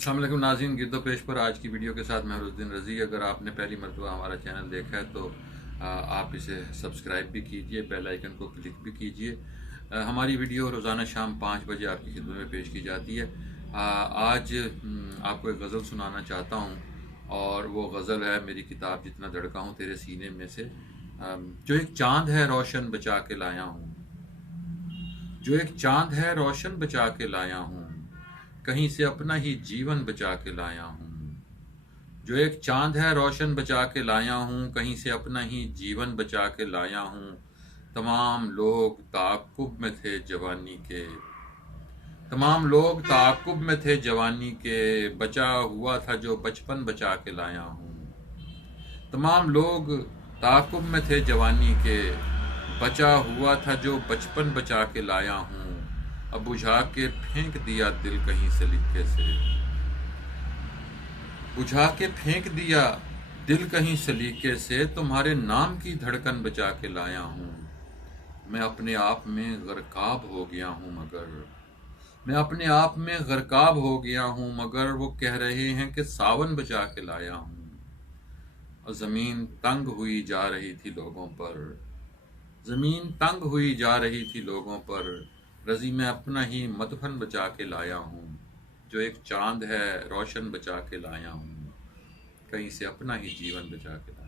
अस्सलाम वालेकुम नाज़रीन, गिरदो पेश पर आज की वीडियो के साथ मैं हरुद्दीन रज़ी। अगर आपने पहली मरतबा हमारा चैनल देखा है तो आप इसे सब्सक्राइब भी कीजिए, बेल आइकन को क्लिक भी कीजिए। हमारी वीडियो रोज़ाना शाम 5 बजे आपकी खिदमत में पेश की जाती है। आज आपको एक गज़ल सुनाना चाहता हूँ और वो गज़ल है मेरी किताब जितना धड़का हूँ तेरे सीने में से। जो एक चाँद है रोशन बचा के लाया हूँ, जो एक चाँद है रोशन बचा के लाया हूँ, कहीं से अपना ही जीवन बचा के लाया हूँ। जो एक चाँद है रोशन बचा के लाया हूँ, कहीं से अपना ही जीवन बचा के लाया हूँ। तमाम लोग ताक़ुब में थे जवानी के, तमाम लोग ताक़ुब में थे जवानी के, बचा हुआ था जो बचपन बचा के लाया हूँ। तमाम लोग ताक़ुब में थे जवानी के, बचा हुआ था जो बचपन बचा के लाया हूँ। अब बुझा के फेंक दिया दिल कहीं सलीके से, बुझा के फेंक दिया दिल कहीं सलीके से, तुम्हारे नाम की धड़कन बचा के लाया हूँ। मैं अपने आप में गर्काब हो गया हूँ मगर, मैं अपने आप में गर्काब हो गया हूँ मगर, वो कह रहे हैं कि सावन बचा के लाया हूँ। और ज़मीन तंग हुई जा रही थी लोगों पर, ज़मीन तंग हुई जा रही थी लोगों पर, रज़ी मैं अपना ही मदफन बचा के लाया हूँ। जो एक चाँद है रोशन बचा के लाया हूँ, कहीं से अपना ही जीवन बचा के लाया हूँ।